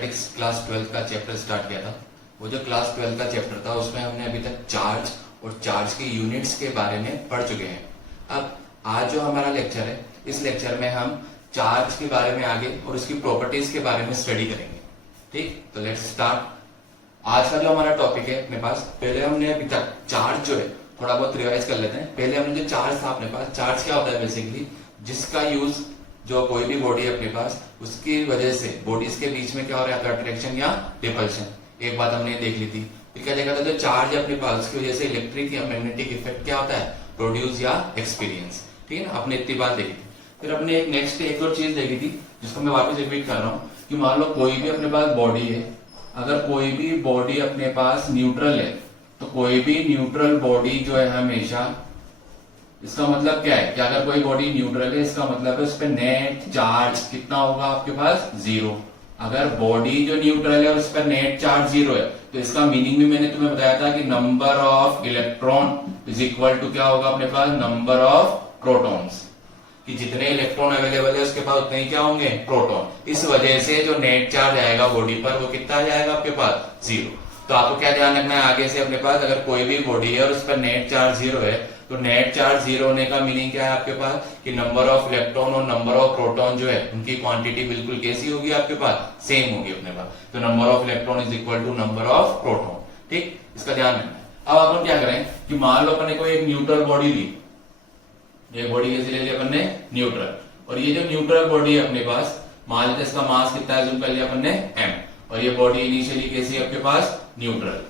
Electrostatics class 12 का chapter start किया था। वो जो क्लास 12 का चैप्टर था उसमें हमने अभी तक चार्ज और चार्ज की यूनिट्स के बारे में पढ़ चुके हैं। अब आज जो हमारा लेक्चर है, इस लेक्चर में हम चार्ज के बारे में आगे और उसकी प्रॉपर्टीज के बारे में स्टडी करेंगे। ठीक, तो लेट्स स्टार्ट। आज का जो हमारा टॉपिक है अपने पास, पहले हमने अभी तक चार्ज जो है थोड़ा बहुत रिवाइज कर लेते हैं। पहले हमने जो चार्ज था अपने पास, चार्ज क्या होता है बेसिकली, जिसका यूज जो कोई भी बॉडी है अपने पास, उसकी वजह से बॉडीज के बीच में क्या हो रहा है, अट्रैक्शन या रिपल्शन। एक बात हमने देख ली थी। फिर क्या देखा था, जो चार्ज है अपने पास उसकी वजह से इलेक्ट्रिक या मैग्नेटिक इफेक्ट क्या होता है, प्रोड्यूस या एक्सपीरियंस। ठीक है ना, आपने इतनी बात देखी थी। फिर अपने एक और चीज देखी थी जिसको मैं वापस रिपीट कर रहा हूँ कि मान लो कोई भी अपने पास बॉडी है, अगर कोई भी बॉडी अपने पास न्यूट्रल है तो कोई भी न्यूट्रल बॉडी जो है हमेशा, इसका मतलब क्या है कि अगर कोई बॉडी न्यूट्रल है इसका मतलब है उस पर नेट चार्ज कितना होगा आपके पास, जीरो। अगर बॉडी जो न्यूट्रल है उस पर नेट चार्ज जीरो है तो इसका मीनिंग भी मैंने तुम्हें बताया था कि number of electron is equal to क्या होगा अपने पास, नंबर ऑफ प्रोटॉन्स। कि जितने इलेक्ट्रॉन अवेलेबल है उसके पास उतने ही क्या होंगे, प्रोटॉन। इस वजह से जो नेट चार्ज आएगा बॉडी पर वो कितना आ जाएगा आपके पास, जीरो। तो आपको क्या ध्यान रखना है आगे से अपने पास, अगर कोई भी बॉडी है और उस पर नेट चार्ज जीरो है तो नेट चार्ज जीरो होने का मीनिंग क्या है आपके पास, कि नंबर ऑफ इलेक्ट्रॉन और नंबर ऑफ प्रोटॉन जो है उनकी क्वांटिटी बिल्कुल कैसी होगी आपके पास, सेम होगी अपने पास। तो number of electron is equal to number of proton. ठीक, इसका ध्यान रखना है। अब अपन क्या करें कि मान लो अपने को एक न्यूट्रल बॉडी ली, ये बॉडी कैसे ले ली अपन ने, न्यूट्रल। और ये जो न्यूट्रल बॉडी है अपने पास, मान लेते इसका मास कितना है, जूम कर लिया अपन ने m, और ये बॉडी इनिशियली कैसी है आपके पास, न्यूट्रल।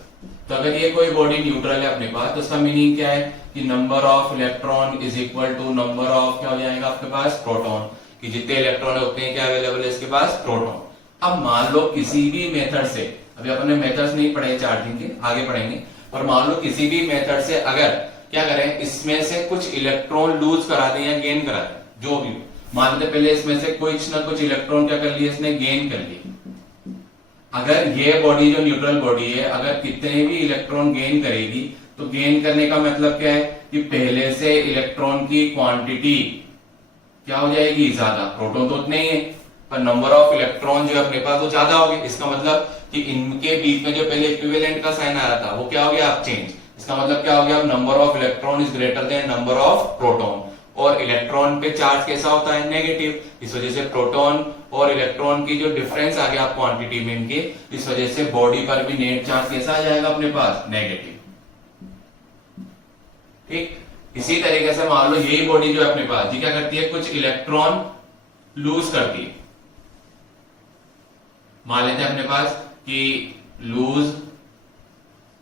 तो अगर ये कोई बॉडी न्यूट्रल है अपने पास तो उसका मीनिंग क्या है कि number of electron is equal to number of क्या हो जाएगा आपके पास, प्रोटॉन। कि जितने इलेक्ट्रॉन है उतने क्या अवेलेबल है इसके पास, प्रोटॉन। अब मान लो किसी भी मेथड से, अभी अपन ने मेथड्स नहीं पढ़े चार्जिंग के, आगे पढ़ेंगे, और मान लो किसी भी मेथड से अगर क्या करें, इसमें से कुछ इलेक्ट्रॉन लूज करा दें या गेन करा दें, जो भी मान लेते पहले इसमें से कुछ ना कुछ इलेक्ट्रॉन क्या कर लिए, इसने गेन कर लिए। अगर ये बॉडी जो न्यूट्रल बॉडी है अगर कितने भी इलेक्ट्रॉन गेन करेगी तो गेन करने का मतलब क्या है कि पहले से इलेक्ट्रॉन की क्वांटिटी क्या हो जाएगी, ज्यादा। प्रोटॉन तो उतने ही है पर नंबर ऑफ इलेक्ट्रॉन जो है अपने पास वो ज्यादा हो गए। इसका मतलब कि इनके बीच में जो पहले इक्विवेलेंट का साइन आ रहा था वो क्या हो गया, आप चेंज। इसका मतलब क्या हो गया, number of electron is greater than number of proton. और इलेक्ट्रॉन पे चार्ज कैसा होता है, नेगेटिव। इस वजह से प्रोटॉन और इलेक्ट्रॉन की जो डिफरेंस आ गया क्वांटिटी में इनके, इस वजह से बॉडी पर भी नेट चार्ज कैसा आ जाएगा अपने पास, नेगेटिव। ठीक, इसी तरीके से मान लो यही बॉडी जो है अपने पास, ये क्या करती है, कुछ इलेक्ट्रॉन लूज करती है। मान लेते हैं अपने पास कि लूज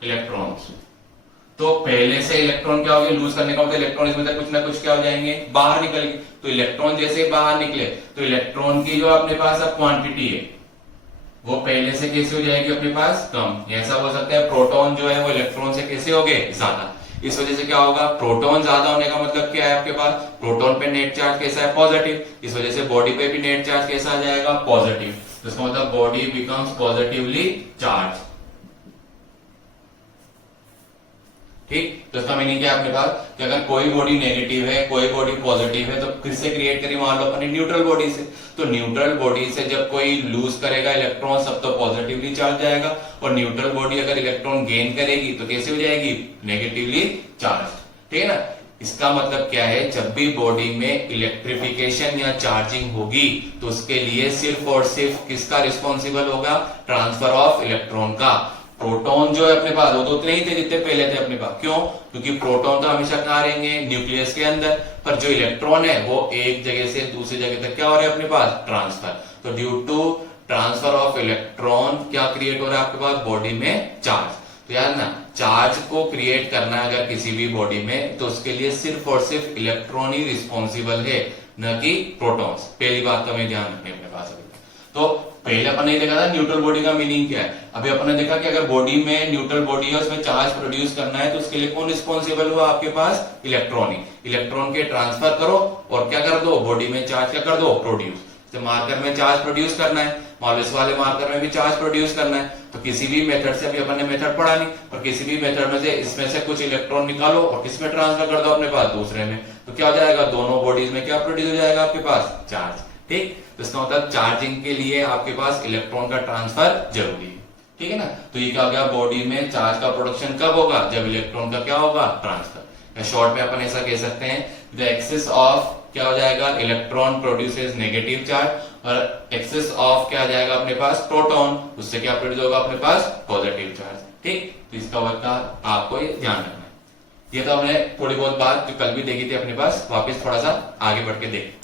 इलेक्ट्रॉन्स, तो पहले से इलेक्ट्रॉन क्या हो गया, लूज करने का होता है, इलेक्ट्रॉन इसमें से कुछ ना कुछ क्या हो जाएंगे, बाहर निकलेंगे। तो इलेक्ट्रॉन जैसे बाहर निकले तो इलेक्ट्रॉन की जो अपने पास अब क्वांटिटी है वो पहले से कैसे हो जाएगी अपने पास, कम। ऐसा बोल सकते हैं प्रोटॉन जो है वो इलेक्ट्रॉन से कैसे हो गए, ज्यादा। इस वजह से क्या होगा, प्रोटॉन ज्यादा होने का मतलब क्या है आपके पास, प्रोटॉन पे नेट चार्ज कैसा है, पॉजिटिव। इस वजह से बॉडी पे भी नेट चार्ज कैसा आ जाएगा, पॉजिटिव। तो इसका मतलब बॉडी बिकम्स पॉजिटिवली चार्ज। ठीक, तो इसका मीनिंग क्या है अपने पास कि अगर कोई बॉडी नेगेटिव है कोई बॉडी पॉजिटिव है तो किससे क्रिएट करी, मान लो अपने न्यूट्रल बॉडी से। तो न्यूट्रल बॉडी से जब कोई लूज करेगा इलेक्ट्रॉन सब तो पॉजिटिवली चार्ज जाएगा, और न्यूट्रल बॉडी अगर इलेक्ट्रॉन गेन करेगी तो कैसे हो जाएगी, नेगेटिवली चार्ज। ठीक है ना, इसका मतलब क्या है, जब भी बॉडी में इलेक्ट्रिफिकेशन या चार्जिंग होगी तो उसके लिए सिर्फ और सिर्फ किसका रिस्पॉन्सिबल होगा, ट्रांसफर ऑफ इलेक्ट्रॉन का। प्रोटॉन जो है अपने पास वो तो उतने ही थे जितने पहले थे अपने पास। क्यों, क्योंकि प्रोटॉन तो हमेशा कहां रहेंगे, न्यूक्लियस के अंदर। पर जो इलेक्ट्रॉन है वो एक जगह से दूसरी जगह तक क्या हो रहा है अपने पास, ट्रांसफर। तो due to transfer of electron क्या क्रिएट हो रहा है आपके पास, बॉडी में चार्ज। तो यार ना, चार्ज को क्रिएट करना है अगर किसी भी बॉडी में तो उसके लिए सिर्फ और सिर्फ इलेक्ट्रॉन ही रिस्पॉन्सिबल है, न कि प्रोटॉन्स। पहली बात का हमें ध्यान रखने अपने पास। तो पहले अपन ने देखा था न्यूट्रल बॉडी का मीनिंग क्या है। अभी अपन ने देखा कि अगर बॉडी में न्यूट्रल बॉडी है उसमें चार्ज प्रोड्यूस करना है तो उसके लिए कौन रिस्पॉन्सिबल हुआ आपके पास, इलेक्ट्रॉन ही। इलेक्ट्रॉन के ट्रांसफर करो और क्या कर दो, बॉडी में चार्ज क्या कर दो, प्रोड्यूस। तो मार्कर में चार्ज प्रोड्यूस करना है, मॉलिस वाले मार्कर में भी चार्ज प्रोड्यूस करना है। तो किसी भी मेथड से, अभी अपन ने मेथड पढ़ा नहीं, और किसी भी मेथड में से इसमें से कुछ इलेक्ट्रॉन निकालो और किसमें ट्रांसफर कर दो अपने पास, दूसरे में। तो क्या हो जाएगा, दोनों बॉडीज में क्या प्रोड्यूस हो जाएगा आपके पास, चार्ज। ठीक, तो इसका मतलब चार्जिंग के लिए आपके पास इलेक्ट्रॉन का ट्रांसफर जरूरी है, ठीक है ना। तो ये क्या हो गया, बॉडी में चार्ज का प्रोडक्शन कब होगा, जब इलेक्ट्रॉन का क्या होगा, ट्रांसफर। या शॉर्ट में अपन ऐसा कह सकते हैं, द एक्सिस ऑफ क्या हो जाएगा, इलेक्ट्रॉन प्रोड्यूसेस नेगेटिव चार्ज और एक्सिस ऑफ क्या आ जाएगा अपने पास, प्रोटॉन, उससे क्या प्रोड्यूस होगा अपने पास, पॉजिटिव चार्ज। ठीक, तो इसका वर्क का आपको ये ध्यान रखना है। ये तो हमने थोड़ी बहुत बात जो कल भी देखी थी अपने पास, वापस थोड़ा सा आगे बढ़ के देख।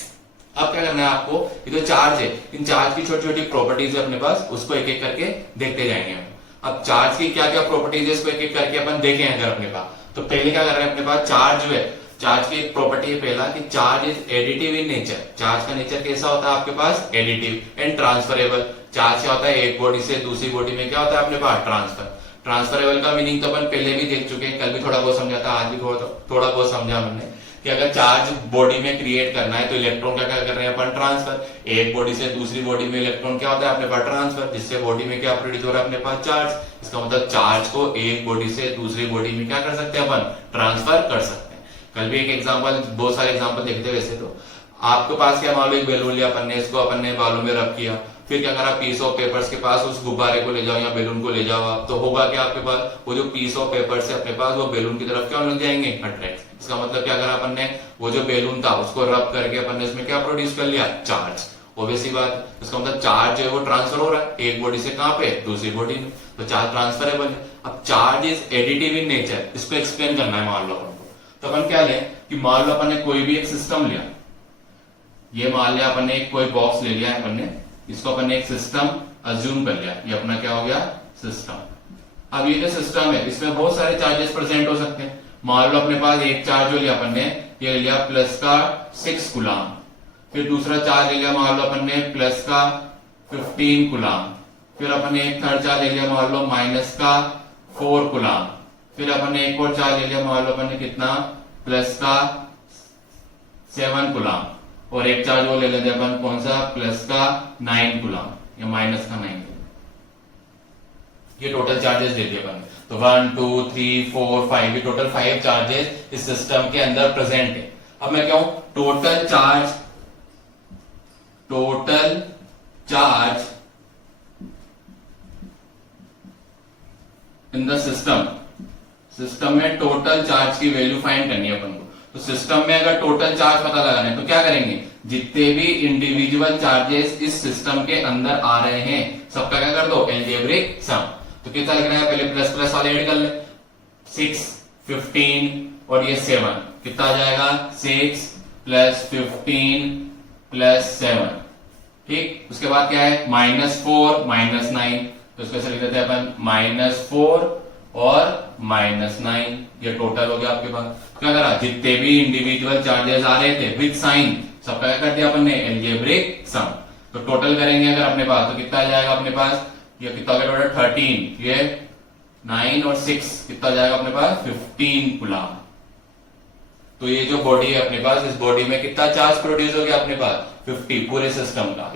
अब क्या करना है आपको, ये जो चार्ज है, इन चार्ज की छोटी छोटी प्रॉपर्टीज है अपने पास, उसको एक एक करके देखते जाएंगे हम। अब चार्ज की क्या क्या प्रॉपर्टीज है, इसको एक एक करके अपन देखें अगर अपने पास। तो पहले क्या कर रहे हैं अपने पास, चार्ज जो है, चार्ज की एक प्रॉपर्टी है पहला कि charge is additive in nature. Charge का नेचर कैसा होता है आपके पास, एडिटिव एंड ट्रांसफरेबल। चार्ज क्या होता है, एक बॉडी से दूसरी बॉडी में क्या होता है अपने पास, ट्रांसफर। ट्रांसफरेबल का मीनिंग तो अपन पहले भी देख चुके हैं, कल भी थोड़ा बहुत समझा था, आज भी थोड़ा बहुत समझा हमने कि अगर चार्ज बॉडी में क्रिएट करना है तो इलेक्ट्रॉन क्या कर रहे हैं अपन, ट्रांसफर। एक बॉडी से दूसरी बॉडी में इलेक्ट्रॉन क्या होता है अपने पास, ट्रांसफर, जिससे बॉडी में क्या प्रोड्यूस हो रहा है अपने पास, चार्ज। इसका मतलब चार्ज को एक बॉडी से दूसरी बॉडी में क्या कर सकते हैं अपन, ट्रांसफर कर सकते हैं। कल भी एक एग्जांपल, बहुत सारे एग्जांपल देखते हैं वैसे तो। आपके पास क्या मान लो एक बैलून लिया अपन ने, इसको अपन ने बालों में रब किया, फिर क्या करा, पीस ऑफ पेपर्स के पास उस गुब्बारे को ले जाओ या बैलून को ले जाओ आप, तो होगा क्या आपके पास, वो जो पीस ऑफ पेपर से अपने पास वो बैलून की तरफ क्या लग जाएंगे, अट्रैक्ट। इसका मतलब क्या करा अपन ने, वो जो बैलून था उसको रब करके अपन ने इसमें क्या प्रोड्यूस कर लिया, चार्ज। ऑब्वियसली बात, इसका मतलब चार्ज जो है वो ट्रांसफर हो रहा है एक बॉडी से कहां पे, दूसरी बॉडी में, तो चार्ज ट्रांसफरेबल है। अब charge is additive in nature, इसको एक्सप्लेन करना है मान लो अपन को। तो अपन क्या लें कि मान लो अपन ने कोई भी एक सिस्टम लिया, ये मान लिया अपन ने कोई बॉक्स ले लिया है अपन ने, इसको अपन ने एक सिस्टम अज्यूम कर लिया, ये अपना क्या हो गया, सिस्टम। अब ये जो सिस्टम है इसमें बहुत सारे चार्जेस प्रेजेंट हो सकते हैं। मान लो अपने पास एक चार्ज जो लिया अपन ने, ये ले लिया प्लस का 6 कूलम, फिर दूसरा चार्ज ले लिया मान लो अपन ने प्लस का 15 कूलम, फिर अपन ने एक थर्ड चार्ज ले लिया मान लो माइनस का 4 कूलम, फिर अपन ने एक और चार्ज ले लिया मान लो अपन ने कितना, प्लस का 7 कूलम, और एक चार्ज वो ले लेते अपन कौन सा, प्लस का 9 कूलम या माइनस का 9। ये टोटल चार्जेस दे दिए अपन। तो 1 2 3 4 5, ये टोटल 5 चार्जेस इस सिस्टम के अंदर प्रेजेंट है। अब मैं क्या हूं, total charge in the system में टोटल चार्ज की वैल्यू फाइंड करनी है अपन को। तो सिस्टम में अगर टोटल चार्ज पता लगाना है तो क्या करेंगे, जितने भी इंडिविजुअल चार्जेस इस सिस्टम के अंदर आ रहे हैं सबका क्या कर दो, अलजेब्रिक सम। तो कितना लिख रहा है, पहले प्लस प्लस वाले ऐड कर ले, 6 15 और ये 7, कितना आ जाएगा, 6 प्लस 15 प्लस 7। ठीक, उसके बाद क्या है, -4 -9, तो इसको ऐसे लिख देते हैं अपन -4 और -9, ये टोटल हो गया आपके पास। क्या करा, जितने भी इंडिविजुअल चार्जेस आ रहे थे विद साइन सबका क्या कर दिया अपन ने, अलजेब्रिक सम। तो टोटल करेंगे अगर अपने पास तो कितना आ जाएगा अपने पास, ये कितना हो गया टोटल 13, ये 9 और 6 कितना आ जाएगा अपने पास, 15 कूलम। तो ये जो बॉडी है अपने पास, इस बॉडी में कितना चार्ज प्रोड्यूस हो गया अपने पास, 50, पूरे सिस्टम का।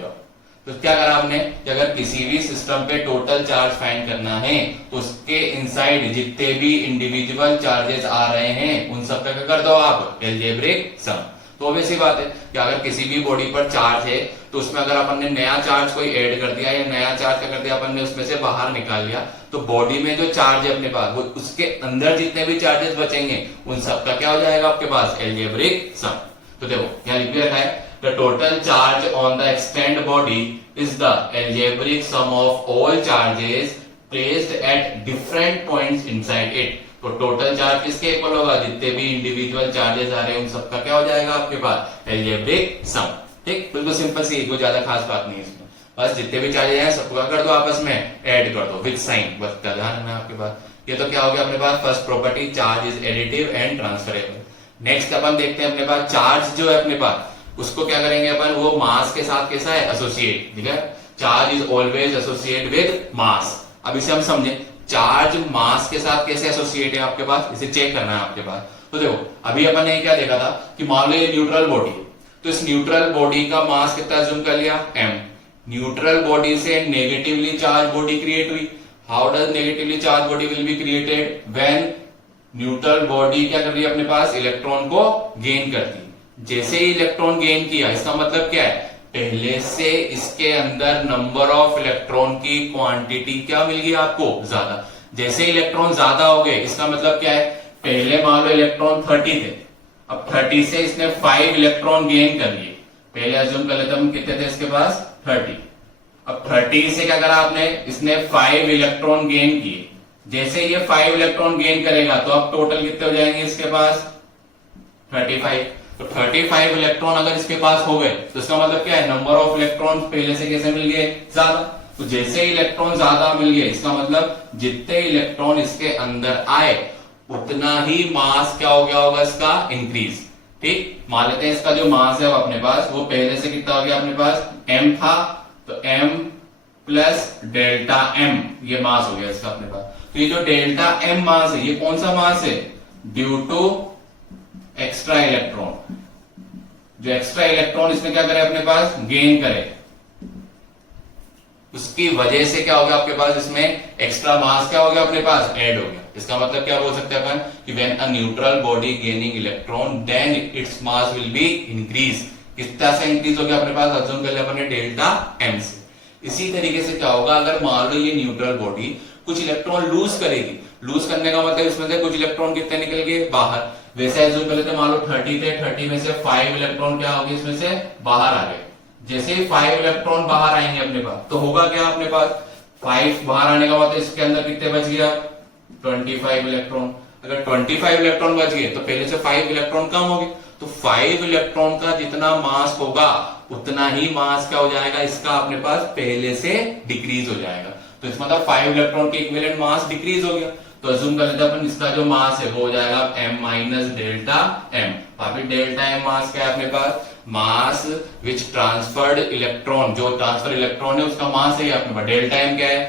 तो क्या करा हमने कि अगर किसी भी सिस्टम पे टोटल चार्ज फाइंड करना है तो उसके इनसाइड जितने भी इंडिविजुअल चार्जेस आ रहे हैं उन सब का क्या कर दो आप, अलजेब्रिक सम। तो ऑब्वियसली बात है कि अगर किसी भी बॉडी पर चार्ज है तो उसमें अगर अपन ने नया चार्ज कोई ऐड कर दिया या नया चार्ज क्या कर दिया अपन ने उसमें से बाहर निकाल लिया, तो बॉडी में जो चार्ज है अपने पास वो उसके अंदर जितने भी चार्जेस बचेंगे उन सबका क्या हो जाएगा आपके पास, अलजेब्रिक सम। तो देखो यहाँ लिख रखा है, the total charge on the extant body is the algebraic sum of all charges placed at different points inside it। तो टोटल चार्ज किसके इक्वल होगा, जितने भी इंडिविजुअल चार्जेस आ रहे हैं उन सबका क्या हो जाएगा आपके पास, अलजेब्रिक सम। ठीक, बिल्कुल सिंपल सी, कोई ज्यादा खास बात नहीं है इसमें, बस जितने भी चार्जेस हैं सबको कर दो आपस में ऐड कर दो विद साइन, बस ध्यान रखना आपके पास। ये तो क्या हो गया अपने पास, first property, charge is additive and transferable. Next अपन देखते हैं अपने पास चार्ज जो है अपने पास, उसको क्या करेंगे अपन, वो मास के साथ कैसा है, एसोसिएट। ठीक है, charge is always associate with मास। अब इसे हम समझे, चार्ज मास के साथ कैसे एसोसिएट है आपके पास, इसे चेक करना है आपके पास। तो देखो अभी अपन ने क्या देखा था कि मान लो ये न्यूट्रल बॉडी, तो इस न्यूट्रल बॉडी का मास कितना अज्यूम कर लिया, m। न्यूट्रल बॉडी से नेगेटिवली चार्ज बॉडी क्रिएट हुई। How does negatively charge body will be created, when neutral body क्या कर रही है अपने पास, इलेक्ट्रॉन को गेन करती है। जैसे ही इलेक्ट्रॉन गेन किया, इसका मतलब क्या है, पहले से इसके अंदर नंबर ऑफ इलेक्ट्रॉन की क्वांटिटी क्या मिल गई आपको, ज्यादा। जैसे इलेक्ट्रॉन ज्यादा हो गए, इसका मतलब क्या है, पहले मान लो इलेक्ट्रॉन 30 थे, अब 30 से इसने 5 इलेक्ट्रॉन गेन कर लिए। पहले अज्यूम कर लेते हम कितने थे इसके पास, 30। अब 30 से क्या करा आपने, इसने 5 इलेक्ट्रॉन गेन किए। जैसे ये 5 इलेक्ट्रॉन गेन करेगा तो अब टोटल कितने हो जाएंगे इसके पास, 35। तो 35 इलेक्ट्रॉन अगर इसके पास हो गए तो इसका मतलब क्या है, नंबर ऑफ इलेक्ट्रॉन पहले से कैसे मिल गए, ज्यादा। तो जैसे इलेक्ट्रॉन ज्यादा मिल गए, इसका मतलब जितने इलेक्ट्रॉन इसके अंदर आए उतना ही मास क्या हो गया होगा इसका, इंक्रीज। ठीक, मान लेते हैं इसका जो मास है अपने पास, वो पहले से कितना हो गया अपने पास, m था, तो m प्लस डेल्टा m ये मास हो गया इसका अपने पास। तो ये जो डेल्टा m मास है, ये कौन सा मास है, ड्यू टू एक्स्ट्रा इलेक्ट्रॉन। जो एक्स्ट्रा इलेक्ट्रॉन इसने क्या करे अपने पास, गेन करे, उसकी वजह से क्या हो गया आपके पास, इसमें एक्स्ट्रा मास क्या हो गया अपने पास, ऐड हो गया। इसका मतलब क्या बोल सकते हैं अपन कि when a neutral body gaining electron then its mass will be increase. किस तरह से इंक्रीज हो गया अपने पास, अज्यूम कर लिया अपने डेल्टा m से। इसी तरीके से क्या होगा, अगर मान लो ये न्यूट्रल बॉडी कुछ इलेक्ट्रॉन लूज करेगी, लूज करने का मतलब इसमें से कुछ इलेक्ट्रॉन कितने निकल गए बाहर। वैसे अज्यूम कर लेते मान लो 30 थे, 30 में से 5 इलेक्ट्रॉन क्या हो गए इसमें से बाहर आ गए। जैसे ही 5 इलेक्ट्रॉन बाहर आएंगे अपने पास, तो होगा क्या अपने पास, 5 बाहर आने का मतलब इसके अंदर कितने बच गया, 25 इलेक्ट्रॉन। अगर 25 इलेक्ट्रॉन बच गए तो पहले से 5 इलेक्ट्रॉन कम हो गए। तो 5 इलेक्ट्रॉन का जितना मास होगा उतना ही मास क्या हो जाएगा इसका अपने पास, पहले से डिक्रीज हो जाएगा। तो इसका मतलब 5 इलेक्ट्रॉन के इक्विवेलेंट मास डिक्रीज हो गया। तो अज्यूम कर लेते हैं अपन इसका जो मास है वो हो जाएगा m माइनस डेल्टा m। वापिस डेल्टा m मास क्या है अपने पास, मास विच ट्रांसफर्ड इलेक्ट्रॉन, जो ट्रांसफर इलेक्ट्रॉन है उसका मास है अपने पास। डेल्टा m क्या है,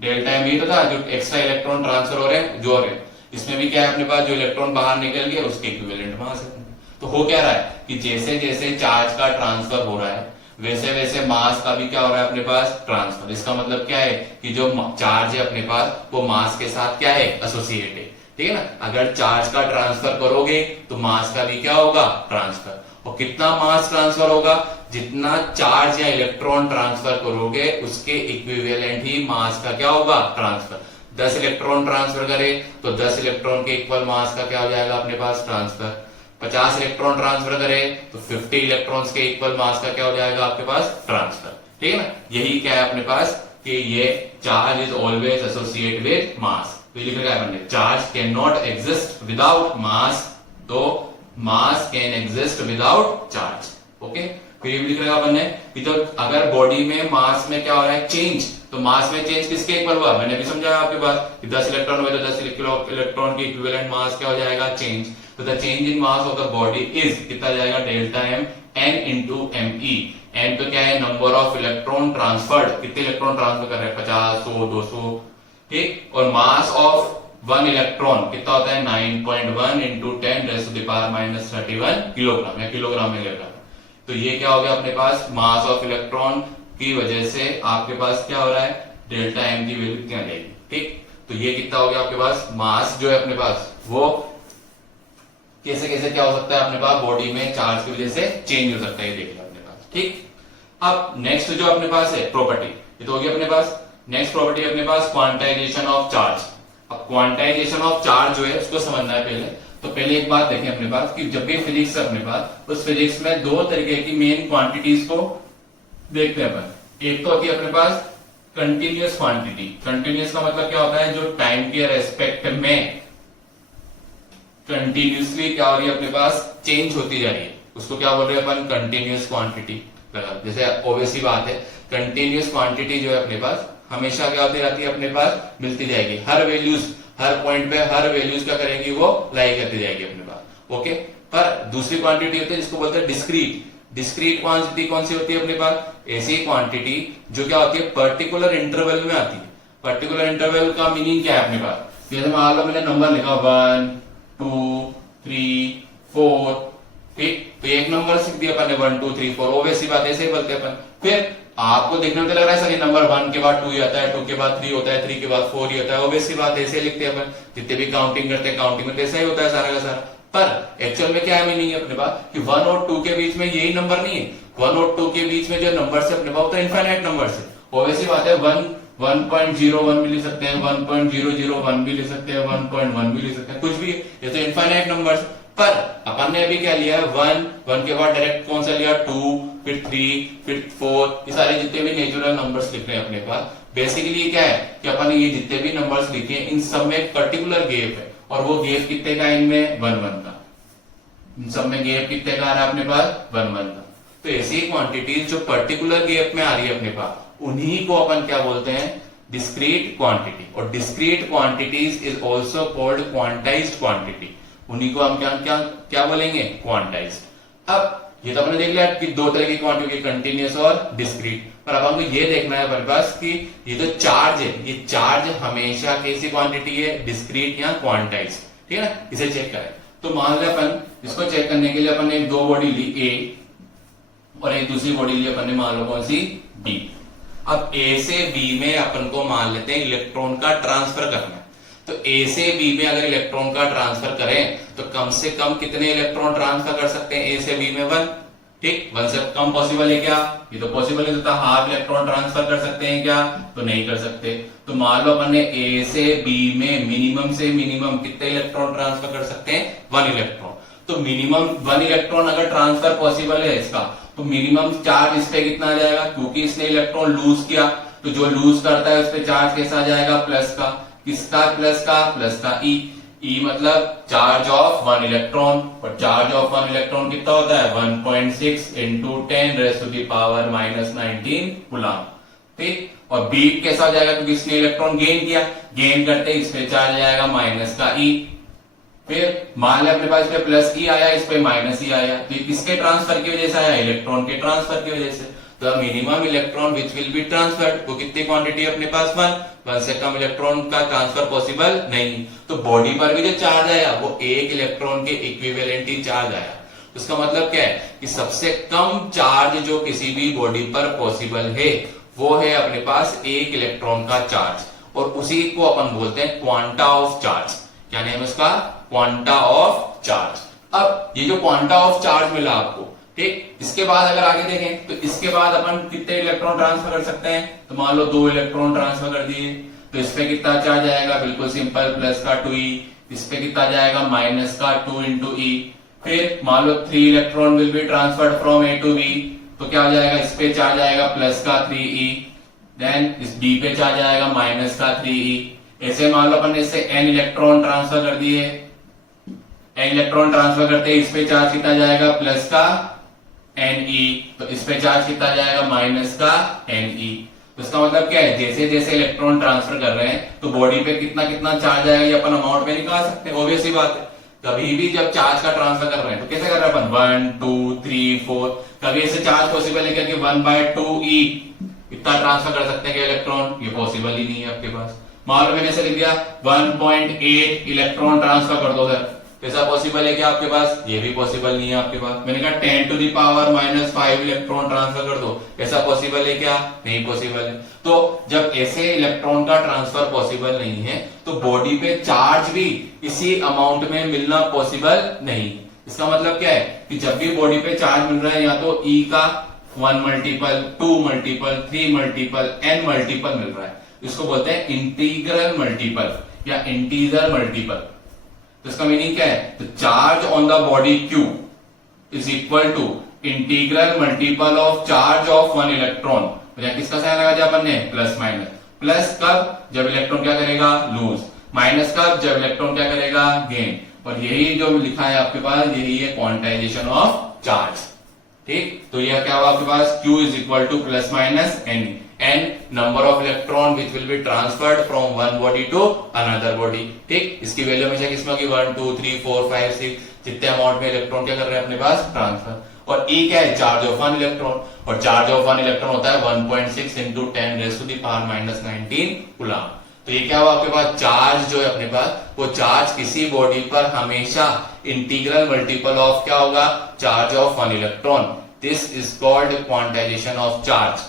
डेल्टा m ये तो था जो एक्स्ट्रा इलेक्ट्रॉन ट्रांसफर हो रहे हैं, जो हो रहे हैं। इसमें भी क्या है अपने पास, जो इलेक्ट्रॉन बाहर निकल गए उसके इक्विवेलेंट मास है। तो हो क्या रहा है कि जैसे जैसे चार्ज का ट्रांसफर हो रहा है वैसे वैसे मास का भी क्या हो रहा है अपने पास, ट्रांसफर। इसका मतलब क्या है कि जो चार्ज है अपने पास वो मास के साथ क्या है, एसोसिएट है। ठीक है ना, अगर चार्ज का ट्रांसफर करोगे तो मास का भी क्या होगा, ट्रांसफर। और कितना मास ट्रांसफर होगा, जितना चार्ज या इलेक्ट्रॉन ट्रांसफर करोगे उसके इक्विवेलेंट ही मास का क्या होगा, ट्रांसफर। 10 इलेक्ट्रॉन ट्रांसफर करे तो 10 इलेक्ट्रॉन के इक्वल मास का क्या हो जाएगा अपने पास, ट्रांसफर। 50 इलेक्ट्रॉन ट्रांसफर करे तो 50 इलेक्ट्रॉन्स के इक्वल मास का क्या हो जाएगा आपके पास, ट्रांसफर। ठीक है ना, यही क्या है अपने पास कि ये charge is always associate with mass. तो ये लिखा है अपने, charge can not exist without mass, तो mass can exist without charge. Okay, फिर ये लिख रहा है अपन ने कि तो अगर बॉडी में मास में क्या हो रहा है, चेंज, तो मास में चेंज किसके इक्वल हुआ, मैंने भी समझाया आपके पास कि 10 इलेक्ट्रॉन हुए तो 10 इलेक्ट्रॉन की इक्विवेलेंट मास क्या हो जाएगा, चेंज। तो the change in mass of the body is कितना जाएगा, delta m n into me। n तो क्या है, नंबर ऑफ इलेक्ट्रॉन ट्रांसफर्ड, कितने इलेक्ट्रॉन ट्रांसफर कर रहे हैं, 50, 100, 200। ठीक, और मास ऑफ 1 इलेक्ट्रॉन कितना होता है, 9.1 इंटू 10⁻³ किलोग्राम, या किलोग्राम में ले रहा है। तो ये क्या हो गया अपने पास, मास ऑफ इलेक्ट्रॉन की वजह से आपके पास क्या हो रहा है, डेल्टा m की वैल्यू कितना रहेगी। ठीक, तो ये कितना हो गया आपके पास, मास जो है अपने पास वो कैसे कैसे क्या हो सकता है अपने पास, बॉडी में चार्ज की वजह से चेंज हो सकता है, ये देख लो अपने पास। ठीक, अब नेक्स्ट जो अपने पास है प्रॉपर्टी, ये तो हो गया अपने पास। नेक्स्ट प्रॉपर्टी अपने पास क्वांटाइजेशन ऑफ चार्ज। अब क्वांटाइजेशन ऑफ चार्ज जो है उसको समझना है पहले। तो पहले एक बात देखें अपने पास कि जब भी फिजिक्स है अपने पास, उस फिजिक्स में दो तरीके की मेन क्वांटिटीज को देखते हैं अपन। एक तो होती है अपने पास कंटिन्यूअस क्वांटिटी। कंटिन्यूअस का मतलब क्या होता है, जो टाइम के रेस्पेक्ट में कंटिन्यूसली क्या हो रही है अपने पास, चेंज होती जा रही है, उसको क्या बोल रहे हैं अपन, कंटिन्यूअस क्वांटिटी। जैसे ऑब्वियसली बात है, कंटिन्यूअस क्वांटिटी जो है अपने पास हमेशा क्या होती रहती है अपने पास, मिलती जाएगी। हर वैल्यूज, हर पॉइंट पे हर वैल्यूज क्या करेगी, वो लाई करती जाएगी अपने पास। ओके, पर दूसरी क्वांटिटी होती है जिसको बोलते हैं डिस्क्रीट। डिस्क्रीट क्वांटिटी कौन सी होती है अपने पास, ऐसी क्वांटिटी जो क्या होती है, पर्टिकुलर इंटरवल में आती है। पर्टिकुलर इंटरवल का मीनिंग क्या है अपने पास, जैसे मान लो मैंने नंबर लिखा 1 2 3 4, ठीक, तो एक नंबर सीख दिया अपन ने 1 2 3 4, ओवैसी बात ऐसे ही बोलते हैं अपन। फिर आपको देखने में तो लग रहा है सर नंबर 1 के बाद 2 ही आता है, 2 के बाद 3 होता है, 3 के बाद 4 ही होता है, ओवैसी बात ऐसे लिखते हैं अपन। जितने भी काउंटिंग करते हैं काउंटिंग में ऐसा ही होता है सारा का सारा। पर एक्चुअल में क्या मीनिंग है अपने पास कि 1 और 2 के बीच में यही नंबर नहीं है, 1 और 2 के बीच में जो नंबर है अपने पास तो इनफाइनाइट नंबर है। ऑब्वियसली बात है 1.01 भी ले सकते हैं, 1.001 भी ले सकते हैं, 1.1 भी ले सकते हैं, कुछ भी, ये तो इनफाइनाइट नंबर्स। पर अपन ने अभी क्या लिया है 1 के बाद डायरेक्ट कौन सा लिया 2, फिर 3, फिर 4, ये सारे जितने भी नेचुरल नंबर्स लिख रहे हैं अपने पास। बेसिकली क्या है कि अपन ने ये जितने भी नंबर्स लिखे हैं इन सब में एक पर्टिकुलर गैप है, और वो गैप कितने का है इनमें 1 1 का, इन सब में गैप कितने का आ रहा है अपने पास 1 1 का। तो ऐसी क्वांटिटीज जो पर्टिकुलर गैप में आ रही है अपने पास उन्हीं को अपन क्या बोलते हैं डिस्क्रीट क्वांटिटी, और discrete quantities is also called quantized quantity, उन्हीं को हम क्या क्या क्या बोलेंगे क्वांटाइज्ड। अब ये तो आपने देख लिया कि दो तरह की क्वांटिटी कंटिन्यूअस और डिस्क्रीट, पर अब हमको ये देखना है हमारे पास कि ये जो चार्ज है ये चार्ज हमेशा कैसी क्वांटिटी है डिस्क्रीट या क्वांटाइज्ड, ठीक है ना, इसे चेक करें। तो मान लिया अपन इसको चेक करने के लिए अपन ने दो बॉडी ली ए और एक दूसरी बॉडी ली अपन ने मान लो कौन सी बी। अब ए से बी में अपन को मान लेते हैं इलेक्ट्रॉन का ट्रांसफर करना है, तो ए से बी में अगर इलेक्ट्रॉन का ट्रांसफर करें तो कम से कम कितने इलेक्ट्रॉन ट्रांसफर कर सकते हैं ए से बी में 1, ठीक, 1 से कम पॉसिबल है क्या, ये तो पॉसिबल है, तो हाफ इलेक्ट्रॉन ट्रांसफर कर सकते हैं क्या, तो नहीं कर सकते। तो मान लो अपन ने ए से बी में मिनिमम से मिनिमम कितने इलेक्ट्रॉन ट्रांसफर कर सकते हैं 1 इलेक्ट्रॉन। तो मिनिमम 1 इलेक्ट्रॉन अगर ट्रांसफर पॉसिबल है इसका, तो मिनिमम चार्ज इस पे कितना आ जाएगा, क्योंकि इसने इलेक्ट्रॉन लूज किया, तो जो लूज करता है उस पे चार्ज कैसा आ जाएगा प्लस का, किसका प्लस का ई, ई मतलब चार्ज ऑफ 1 इलेक्ट्रॉन, और चार्ज ऑफ 1 इलेक्ट्रॉन कितना होता है 1.6 इंटू 10⁻⁻19 कूलम, ठीक। और बी कैसा हो जाएगा, क्योंकि इसने इलेक्ट्रॉन गेन किया, गेन करते इस पे चार्ज आ जाएगा माइनस का ई। फिर मान लिया अपने पास इस पे प्लस ई आया, इस पे माइनस ई आया, तो किसके ट्रांसफर की वजह से आया, इलेक्ट्रॉन के ट्रांसफर की वजह से। तो minimum electron which will be transferred, वो कितनी क्वांटिटी है अपने पास 1 से कम इलेक्ट्रॉन का ट्रांसफर पॉसिबल नहीं। तो बॉडी पर भी जो चार्ज आया वो एक इलेक्ट्रॉन के इक्विवेलेंट ही चार्ज आया। उसका मतलब क्या है कि सबसे कम चार्ज जो किसी भी बॉडी पर पॉसिबल है वो है अपने पास एक इलेक्ट्रॉन का चार्ज, और उसी को अपन बोलते हैं क्वांटा ऑफ चार्ज। क्या नाम है उसका, क्वांटा ऑफ चार्ज। अब ये जो क्वांटा ऑफ चार्ज मिला आपको, ठीक, इसके बाद अगर आगे देखें तो इसके बाद अपन कितने इलेक्ट्रॉन ट्रांसफर कर सकते हैं, तो मान लो 2 इलेक्ट्रॉन ट्रांसफर कर दिए, तो इस पे कितना चार्ज आएगा, बिल्कुल सिंपल प्लस का 2e, इस पे कितना जाएगा माइनस का 2 इंटू ई। फिर मान लो 3 electron will be transferred from A to B, तो क्या हो जाएगा, इस पे चार्ज आएगा प्लस का 3e, देन इस बी पे चार्ज आएगा माइनस का 3e। ऐसे मान लो अपन ने इससे n इलेक्ट्रॉन ट्रांसफर कर दिए, n इलेक्ट्रॉन ट्रांसफर करते इस पे चार्ज कितना जाएगा प्लस का Ne, तो इस पे चार्ज कितना जाएगा माइनस का Ne। तो इसका मतलब क्या है, जैसे जैसे इलेक्ट्रॉन ट्रांसफर कर रहे हैं तो बॉडी पे कितना कितना चार्ज आएगा ये अपन अमाउंट में निकाल सकते हैं, ऑब्वियस सी बात है। कभी भी जब चार्ज का ट्रांसफर कर रहे हैं तो कैसे कर रहे हैं अपन 1 2 3 4, कभी ऐसे चार्ज पॉसिबल है कि 1/2e इतना ट्रांसफर कर सकते हैं इलेक्ट्रॉन, ये पॉसिबल ही नहीं है आपके पास। मान लो मैंने ऐसे लिख दिया 1.8 इलेक्ट्रॉन ट्रांसफर कर दो सर, कैसा पॉसिबल है क्या आपके पास, ये भी पॉसिबल नहीं है आपके पास। मैंने कहा 10⁻⁻5 इलेक्ट्रॉन ट्रांसफर कर दो, ऐसा पॉसिबल है क्या, नहीं पॉसिबल है। तो जब ऐसे इलेक्ट्रॉन का ट्रांसफर पॉसिबल नहीं है तो बॉडी पे चार्ज भी इसी अमाउंट में मिलना पॉसिबल नहीं। इसका मतलब क्या है कि जब भी बॉडी पे चार्ज मिल रहा है या तो ई का 1 multiple 2 multiple 3 multiple n multiple मिल रहा है, इसको बोलते हैं इंटीग्रल मल्टीपल या इंटीजर मल्टीपल। तो इसका मीनिंग क्या है, तो charge on the body Q is equal to integral multiple of charge of 1 electron. किसका साइन लगा दिया अपन ने, प्लस माइनस। प्लस कब, जब इलेक्ट्रॉन क्या करेगा लूज, माइनस कब, जब इलेक्ट्रॉन क्या करेगा गेन। और यही जो लिखा है आपके पास यही है क्वांटाइजेशन ऑफ चार्ज, ठीक। तो यह क्या हुआ आपके पास, Q is equal to plus minus n, n number of electron which will be transferred from one body to another body, ठीक। इसकी वैल्यू हमेशा किसमें होगी 1 2 3 4 5 6, जितने अमाउंट में इलेक्ट्रॉन क्या कर रहे हैं अपने पास ट्रांसफर। और E क्या है, चार्ज ऑफ 1 इलेक्ट्रॉन, और चार्ज ऑफ 1 इलेक्ट्रॉन होता है 1.6 इंटू 10⁻⁻19 कूलम। तो ये क्या हुआ आपके पास, चार्ज जो है अपने पास वो चार्ज किसी बॉडी पर हमेशा इंटीग्रल मल्टीपल ऑफ क्या होगा, charge of 1 electron. This is called quantization of charge,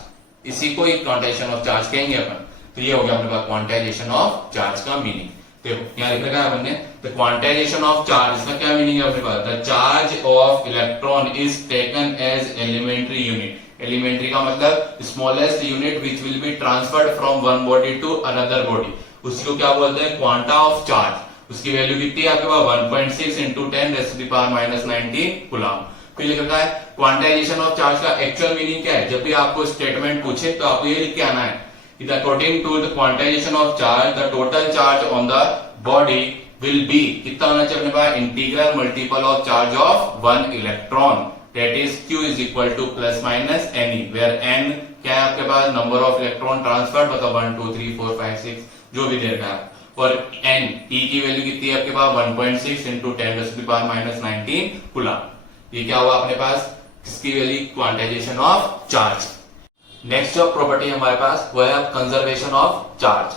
इसी को ही क्वांटाइजेशन ऑफ चार्ज कहेंगे अपन। तो ये हो गया अपने पास क्वांटाइजेशन ऑफ चार्ज का मीनिंग। देखो यहाँ लिख रखा है हमने द क्वांटाइजेशन ऑफ चार्ज, इसका क्या मीनिंग है अपने पास, the charge of electron is taken as elementary unit. Elementary का मतलब smallest unit which will be transferred from one body to another body, उसी को क्या बोलते हैं, क्वांटा ऑफ चार्ज। उसकी वैल्यू कितनी है आपके पास 1.6 into 10⁻⁻19 कूलम। फिर लिख रखा है क्वांटाइजेशन ऑफ चार्ज का एक्चुअल मीनिंग क्या है। जब भी आपको स्टेटमेंट पूछे तो आपको ये लिख के आना है कि according to the quantization of charge the total charge on the body will be, कितना होना चाहिए अपने पास, integral multiple of charge of one electron, that is Q is equal to plus minus n e, where n क्या है आपके पास, number of electron transferred, मतलब 1 2 3 4 5 6 जो भी दे रखा है, और n t की वैल्यू कितनी है आपके पास 1.6 into 10⁻⁻19 कूलम। ये क्या हुआ अपने पास, इसकी value quantization of charge. Next जो प्रॉपर्टी हमारे पास वो है conservation of charge.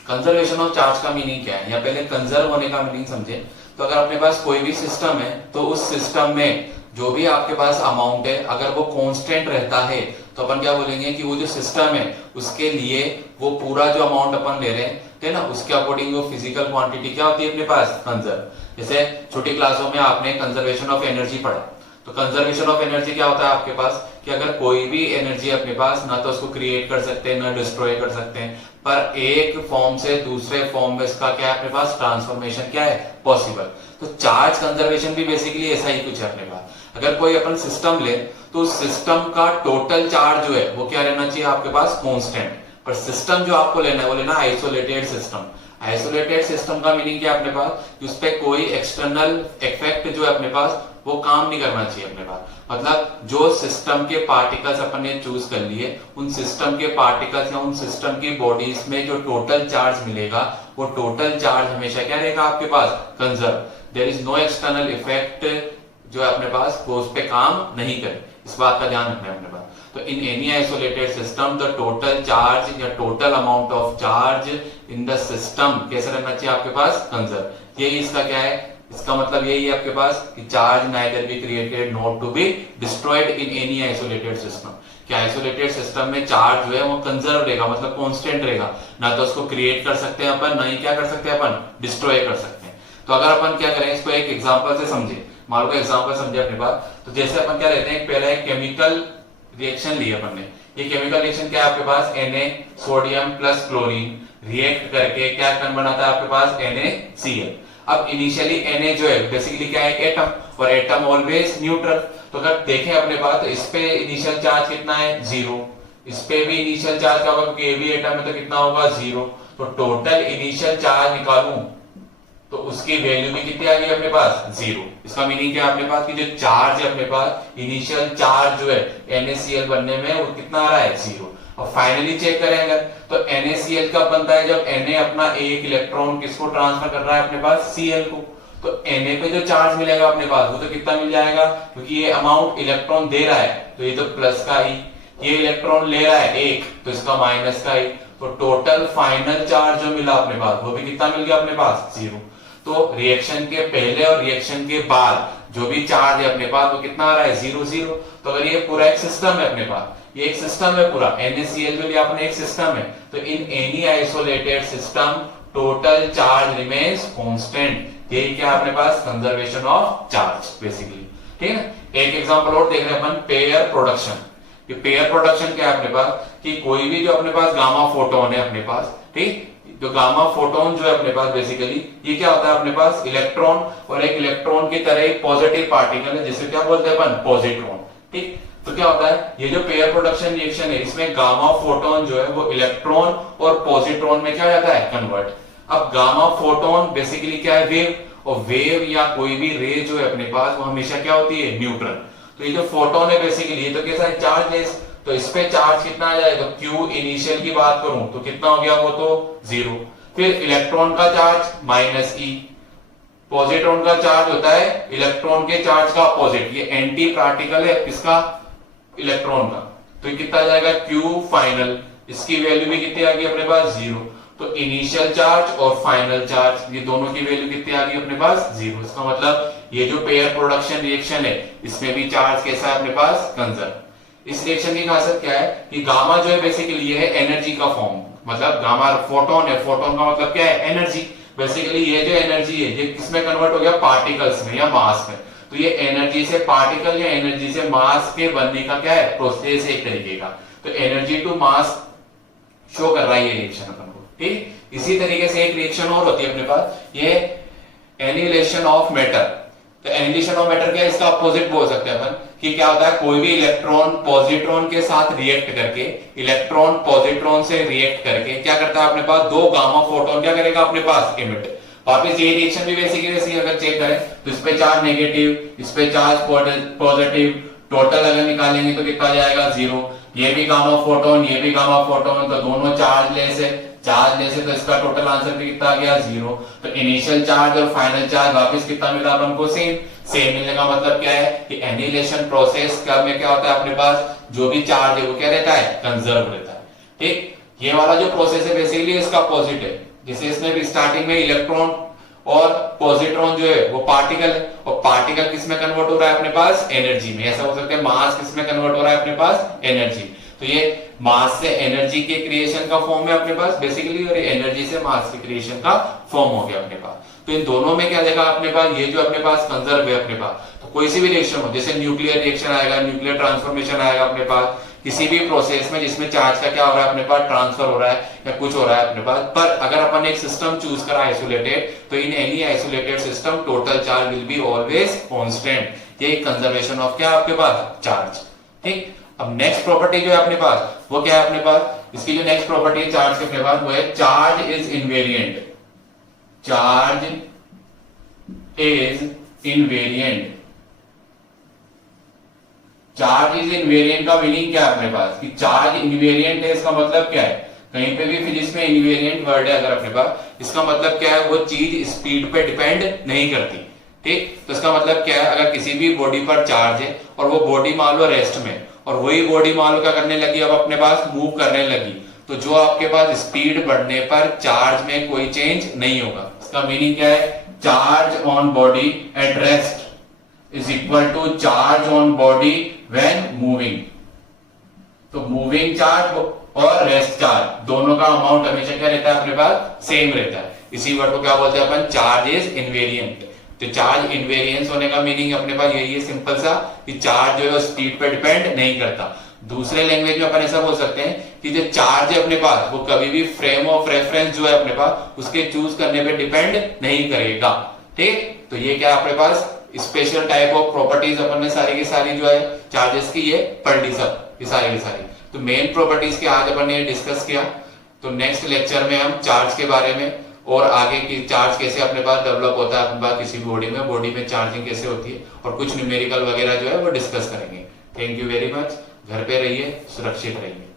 Conservation of charge का मीनिंग क्या है, या पहले कंजर्व होने का मीनिंग समझे। तो अगर अपने पास कोई भी सिस्टम है तो उस सिस्टम में जो भी आपके पास अमाउंट है अगर वो कांस्टेंट रहता है तो अपन क्या बोलेंगे कि वो जो सिस्टम है उसके लिए वो पूरा जो अमाउंट अपन ले रहे हैं है ना, उसके अकॉर्डिंग वो फिजिकल क्वांटिटी क्या होती है अपने पास, कंजर्व। जैसे छोटी क्लासों में आपने कंजर्वेशन ऑफ एनर्जी पढ़ा, तो कंजर्वेशन ऑफ एनर्जी क्या होता है आपके पास कि अगर कोई भी एनर्जी अपने पास ना तो उसको क्रिएट कर सकते हैं ना डिस्ट्रॉय कर सकते हैं, पर एक फॉर्म से दूसरे फॉर्म में इसका क्या है अपने पास, ट्रांसफॉर्मेशन क्या है, पॉसिबल। तो चार्ज कंजर्वेशन भी बेसिकली ऐसा ही कुछ है अपने पास। अगर कोई अपन सिस्टम ले तो सिस्टम का टोटल चार्ज जो है वो क्या रहना चाहिए आपके पास, कांस्टेंट, पर सिस्टम जो आपको लेना है वो लेना आइसोलेटेड सिस्टम। आइसोलेटेड सिस्टम का मीनिंग क्या है अपने पास, उस पे कोई एक्सटर्नल इफेक्ट जो है अपने पास वो काम नहीं करना चाहिए अपने पास। मतलब जो सिस्टम के पार्टिकल्स अपन ने चूज कर लिए, उन सिस्टम के पार्टिकल्स या उन सिस्टम की बॉडीज में जो टोटल चार्ज मिलेगा वो टोटल चार्ज हमेशा क्या रहेगा आपके पास, conserve. There is no external effect जो है अपने पास वो उस पे काम नहीं करे, इस बात का ध्यान रखना है अपने पास। तो in any isolated system the total charge या total amount of charge in the system कैसे रहना चाहिए आपके पास, कंजर्व। यही इसका क्या है, इसका मतलब यही है आपके पास कि charge neither be created not to be destroyed in any isolated system. क्या आइसोलेटेड सिस्टम में चार्ज जो है वो कंजर्व रहेगा, मतलब कांस्टेंट रहेगा, ना तो उसको क्रिएट कर सकते हैं अपन, ना ही क्या कर सकते हैं अपन, डिस्ट्रॉय कर सकते हैं। तो अगर अपन क्या करें, इसको एक एग्जांपल से समझे, मान लो एग्जांपल समझे अपने पास। तो जैसे अपन क्या लेते हैं, पहला एक केमिकल रिएक्शन लिया अपन ने। ये केमिकल रिएक्शन क्या है आपके पास, Na sodium plus chlorine react करके क्या बनाता है आपके पास, NaCl। अब इनिशियली Na जो है बेसिकली क्या है, एटम, और एटम ऑलवेज न्यूट्रल। तो अगर देखें अपने पास तो इस पे इनिशियल चार्ज कितना है, 0। इस पे भी इनिशियल चार्ज क्या होगा, क्योंकि ये भी एटम है तो कितना होगा, 0। तो टोटल इनिशियल चार्ज निकालूं तो उसकी वैल्यू भी कितनी आ गई अपने पास, 0। इसका मीनिंग क्या है अपने पास कि जो चार्ज है अपने पास, इनिशियल चार्ज जो है NaCl बनने में वो कितना आ रहा है, 0। और फाइनली चेक करेंगे तो NaCl कब बनता है, जब Na अपना एक इलेक्ट्रॉन किसको ट्रांसफर कर रहा है अपने पास, Cl को। तो Na पे जो चार्ज मिलेगा अपने पास वो तो कितना मिल जाएगा, क्योंकि ये अमाउंट इलेक्ट्रॉन दे रहा है तो ये तो प्लस का ही, ये इलेक्ट्रॉन ले रहा है एक तो इसका माइनस का ही। तो टोटल फाइनल चार्ज जो मिला अपने पास वो भी कितना मिल गया अपने पास, 0। तो रिएक्शन के पहले और रिएक्शन के बाद जो भी चार्ज है अपने पास वो कितना आ रहा है, 0 0। तो अगर ये पूरा एक सिस्टम है अपने पास, ये एक सिस्टम है पूरा, NaCl जो भी अपने एक सिस्टम है, तो in any isolated system total charge remains constant. यही क्या है अपने पास, कंजर्वेशन ऑफ चार्ज बेसिकली, ठीक है। एक एग्जांपल और देख रहे हैं अपन, पेयर प्रोडक्शन। ये पेयर प्रोडक्शन क्या है अपने पास कि कोई भी जो अपने पास गामा फोटोन है अपने पास, ठीक, जो गामा फोटोन जो है अपने पास बेसिकली ये क्या होता है अपने पास, इलेक्ट्रॉन, और एक इलेक्ट्रॉन की तरह एक पॉजिटिव पार्टिकल है जिसे क्या बोलते हैं अपन, पॉजिट्रॉन, ठीक। तो क्या होता है, ये जो पेयर प्रोडक्शन रिएक्शन है इसमें गामा फोटोन जो है वो इलेक्ट्रॉन और पॉजिट्रॉन में क्या हो जाता है, कन्वर्ट। अब गामा फोटोन बेसिकली क्या है, वेव, और वेव या कोई भी रे जो है अपने पास वो हमेशा क्या होती है, न्यूट्रल। तो ये जो फोटोन है बेसिकली ये तो कैसा है, चार्जलेस। तो इस पे चार्ज कितना आ जाएगा, तो Q इनिशियल की बात करूं तो कितना हो गया, वो तो 0। फिर इलेक्ट्रॉन का चार्ज -E, पॉजिट्रॉन का चार्ज होता है इलेक्ट्रॉन के चार्ज का अपोजिट, ये एंटी पार्टिकल है किसका, इलेक्ट्रॉन का। तो कितना आ जाएगा, Q फाइनल, इसकी वैल्यू भी कितनी आ गई अपने पास, 0। तो इनिशियल चार्ज और फाइनल चार्ज ये दोनों की वैल्यू कितनी आ गई अपने पास, 0। इसका मतलब ये जो पेयर प्रोडक्शन रिएक्शन है इसमें भी चार्ज कैसा है अपने पास, कंजर्व। इस रिएक्शन की खासियत क्या है कि गामा जो है बेसिकली ये है एनर्जी का फॉर्म, मतलब गामा फोटोन है, फोटोन का मतलब क्या है, एनर्जी। बेसिकली ये जो एनर्जी है ये किसमें कन्वर्ट हो गया, पार्टिकल्स में या मास में। तो ये एनर्जी से पार्टिकल या एनर्जी से मास के बनने का क्या है, प्रोसेस एक तरीके का। तो एनर्जी टू मास शो कर रहा है ये रिएक्शन अपन को, ठीक। इसी तरीके से एक रिएक्शन और होती है अपने पास, ये एनिहिलेशन ऑफ मैटर। तो एनिहिलेशन ऑफ मैटर क्या है, इसका अपोजिट बोल सकते हैं अपन कि क्या होता है, कोई भी इलेक्ट्रॉन पॉजिट्रॉन के साथ रिएक्ट करके, इलेक्ट्रॉन पॉजिट्रॉन से रिएक्ट करके क्या करता है अपने पास, दो गामा फोटोन क्या करेगा अपने पास, इमिट। वापस ये रिएक्शन भी वैसी अगर चेक करें तो इस पे चार्ज नेगेटिव, इस पे चार्ज पॉजिटिव, टोटल अगर निकालेंगे तो कितना जाएगा, 0। ये भी गामा फोटोन, ये भी गामा फोटोन, तो दोनों चार्जलेस है, तो इसका टोटल आंसर भी कितना आ गया, 0। तो इनिशियल चार्ज और फाइनल चार्ज वापस कितना मिला अपन को, सेम मिलने का मतलब क्या है कि एनिहिलेशन प्रोसेस में क्या होता है अपने पास, जो भी चार्ज है वो क्या रहता है, कंजर्व रहता है, ठीक। ये वाला जो प्रोसेस है बेसिकली इसका अपोजिट है, जैसे इसमें भी स्टार्टिंग में इलेक्ट्रॉन और पॉजिट्रॉन जो है वो पार्टिकल है, और पार्टिकल किसमें कन्वर्ट हो रहा है अपने पास, एनर्जी में। ऐसा हो सकता है मास किसमें कन्वर्ट हो रहा है अपने पास, एनर्जी। तो ये मास से एनर्जी के क्रिएशन का फॉर्म है अपने पास बेसिकली, और एनर्जी से मास के क्रिएशन का फॉर्म हो गया अपने पास। तो इन दोनों में क्या देखा अपने पास, ये जो अपने पास कंजर्व है अपने पास, तो कोई सी भी रिएक्शन हो, जैसे न्यूक्लियर रिएक्शन आएगा, न्यूक्लियर ट्रांसफॉर्मेशन आएगा अपने पास, किसी भी प्रोसेस में जिसमें चार्ज का क्या हो रहा है अपने पास, ट्रांसफर हो रहा है या कुछ हो रहा है अपने पास। पर अगर अपन एक सिस्टम चूज करा आइसोलेटेड, तो in any isolated system total charge will be always constant. ये कंजर्वेशन ऑफ क्या आपके पास, चार्ज, ठीक। अब नेक्स्ट प्रॉपर्टी जो है अपने पास वो क्या है अपने पास, इसकी जो नेक्स्ट प्रॉपर्टी है चार्ज के अपने पास वो है charge is invariant. Charge is invariant. Charge is invariant का मीनिंग क्या है अपने पास, कि चार्ज इनवेरिएंट है, इसका मतलब क्या है, कहीं पे भी फिजिक्स में इनवेरिएंट वर्ड है अगर अपने पास, इसका मतलब क्या है, वो चीज स्पीड पे डिपेंड नहीं करती, ठीक। तो इसका मतलब क्या है, अगर किसी भी बॉडी पर चार्ज है और वो बॉडी मान लो रेस्ट में, और वही बॉडी मान लो क्या करने लगी, अब अपने पास मूव करने लगी, तो जो आपके पास स्पीड बढ़ने पर चार्ज में कोई चेंज नहीं होगा। इसका मीनिंग क्या है, charge on body at rest is equal to charge on body when moving. तो मूविंग चार्ज और रेस्ट चार्ज दोनों का अमाउंट हमेशा क्या रहता है अपने पास, सेम रहता है। इसी वर्ड को क्या बोलते हैं अपन, चार्ज इज इनवेरिएंट। तो चार्ज इनवेरिएंस होने का मीनिंग अपने पास यही है सिंपल सा, कि चार्ज जो है स्पीड पे डिपेंड नहीं करता। दूसरे लैंग्वेज में अपन ऐसा बोल सकते हैं कि जो चार्ज है अपने पास वो कभी भी फ्रेम ऑफ रेफरेंस जो है अपने पास उसके चूज करने पे डिपेंड नहीं करेगा, ठीक। तो ये क्या अपने पास स्पेशल टाइप ऑफ प्रॉपर्टीज अपन ने सारी की सारी जो है चार्जेस की ये पढ़ ली सब, ये सारी की सारी। तो मेन प्रॉपर्टीज के आज अपन ने डिस्कस किया। तो नेक्स्ट लेक्चर में हम चार्ज के बारे में और आगे की चार्ज कैसे अपने पास डेवलप होता है अपने पास किसी बॉडी में चार्जिंग कैसे होती है और कुछ न्यूमेरिकल वगैरह जो है वो डिस्कस करेंगे। Thank you very much. घर पे रहिए, सुरक्षित रहिए।